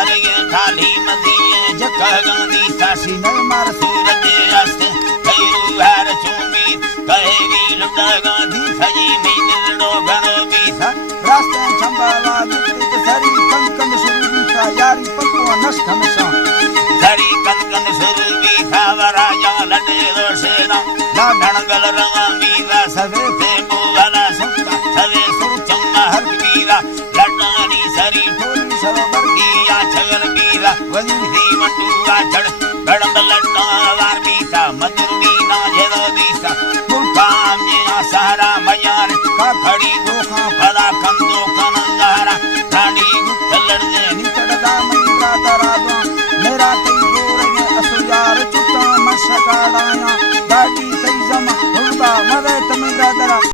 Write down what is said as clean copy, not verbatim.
सारे थाली मदी जक गांधी सासी न मार सूरज अस्त कयू हार चूमी कहे वी लुटा गांधी सजी नहीं मिलड़ो घणो भी सा रास्ते छंबावा जित सरी कंकन सुरवी सा यारी पकुआ नष्ट हमेशा सरी कंकन सुरवी सा वराजा लडे रोशेना लाडण गल रवा मीरा सवे थे मोहला सुक्का सवे सुरचंगा हर मीरा लडानी सरी ठोली सरोवर गिया छगल मीरा वजी थी मंडुआ चढ़ गड़ंद लड्डा वार बीसा मधुर बीना जेरो बीसा मुल्काम ये सहारा मयार का खड़ी गोखा फला कंदो कनंगारा रानी गुत्तलड़ जे निचड़दा मंगा दरादो मेरा कई गोरे असुयार चुटा मसकाड़ाया दाटी सही जमा हुलबा